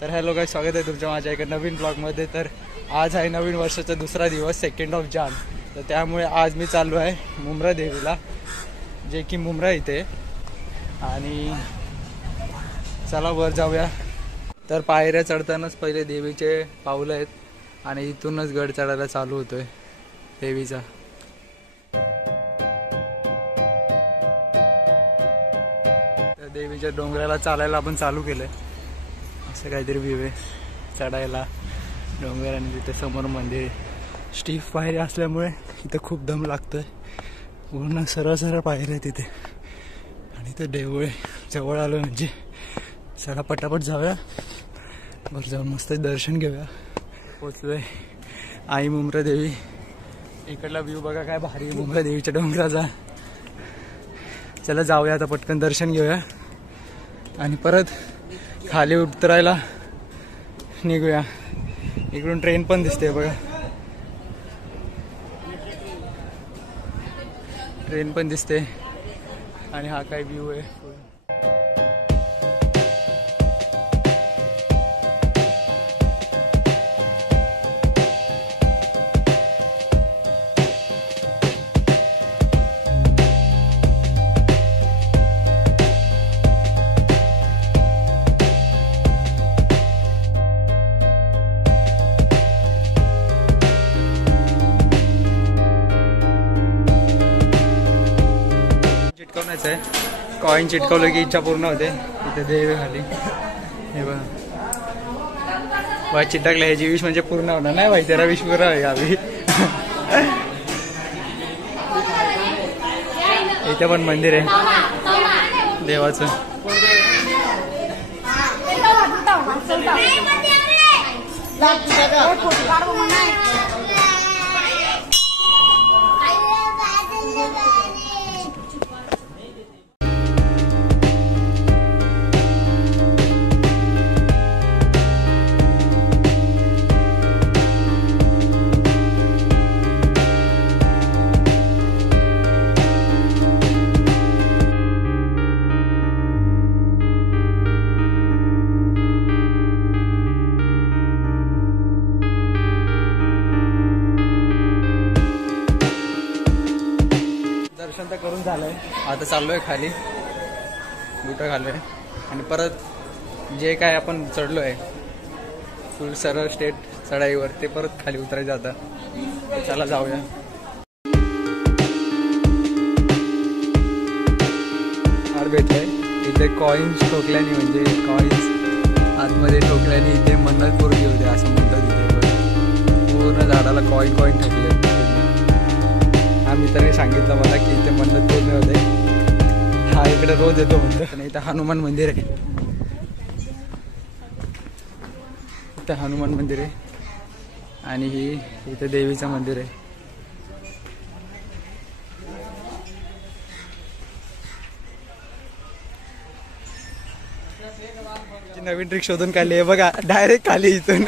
तर hello guys, स्वागत आहे तुमच्या माझ्या एका नवीन ब्लॉगमध्ये। तर आज आहे नवीन वर्षाचा दुसरा दिवस, 2 जान। तर त्यामुळे आज मी चाललो आहे मुंब्रा देवीला, जे की मुंब्रा इथे। आणि चला वर जाऊया। तर पायऱ्या चढतानाच पहिले देवीचे पाऊलं आहेत आणि इथूनच गड चढायला चालू होतोय देवीचा। तर देवीच्या डोंगराला चालायला आपण चालू केलंय। असं काहीतरी व्ह्यू आहे चढायला डोंगर, आणि तिथे समोर मंदिर। स्टीफ पायऱ्या असल्यामुळे इथं खूप दम लागतोय। पूर्ण सरळ सरळ पायऱ्या तिथे, आणि इथं देऊळ जवळ आलो म्हणजे चला पटापट जाऊया, वर जाऊन मस्त दर्शन घेऊया। पोचलोय आई मुंब्रा देवी। इकडला व्ह्यू बघा काय भारी आहे मुंब्रा देवीच्या डोंगराचा। चला जाऊया आता, पटकन दर्शन घेऊया आणि परत खाली उतरायला निघूया। इकडून ट्रेन पण दिसते बघा, ट्रेन पण दिसते। आणि हा काय व्ह्यू आहे। चिटकवण्याचं आहे, कॉइन चिटकवलं की इच्छा पूर्ण होते। इथे देव खाली हे बघा, चिटकलं ह्याची विश म्हणजे पूर्ण होणार नाही भाई, तेरा विश पूर्ण आहे गावी। इथे पण मंदिर आहे देवाचं। दर्शन तर करून झालंय, आता चाललोय खाली, बुटं घालूय आणि परत जे काय आपण चढलोय फुल सरळ स्टेट चढाईवर ते परत खाली उतरायचं आता। चला जाऊया। हार भेटलाय इथे कॉइन्स ठोकल्याने, म्हणजे कॉइन्स आतमध्ये ठोकल्याने इथे मन्नत पूर्ण होते असं म्हणतात। इथे पूर्ण झाडाला कॉइन ठोकले। हा मित्राने सांगितलं मला की इथे मन्नत पूर्ण होते। हा इकडे रोज येतो म्हणतो। आणि इथं हनुमान मंदिर आहे, इथं हनुमान मंदिर आहे आणि ही इथं देवीचं मंदिर आहे। नवीन ट्रिक शोधून काढली आहे बघा, डायरेक्ट खाली इथून।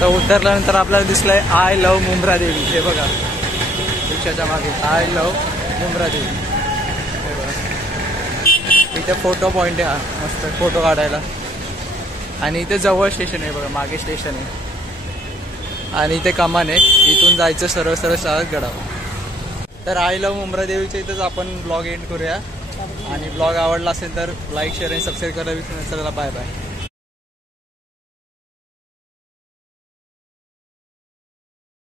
तर उतरल्यानंतर आपल्याला दिसलंय आय लव्ह मुंब्रा देवी। हे बघा रिक्षाच्या मागे आय लव्ह मुंब्रा देवी। इथे फोटो पॉइंट आहे, हा मस्त फोटो काढायला। आणि इथे जवळ स्टेशन आहे बघा, मागे स्टेशन आहे आणि इथे कमान आहे, इथून जायचं सरळ सरळ शाळेत गडावर। तर आय लव्ह मुंब्रा देवीच्या इथेच आपण ब्लॉग एंड करूया। आणि ब्लॉग आवडला असेल तर लाईक, शेअर आणि सबस्क्राईब करायला विसरू नका। चला बाय बाय।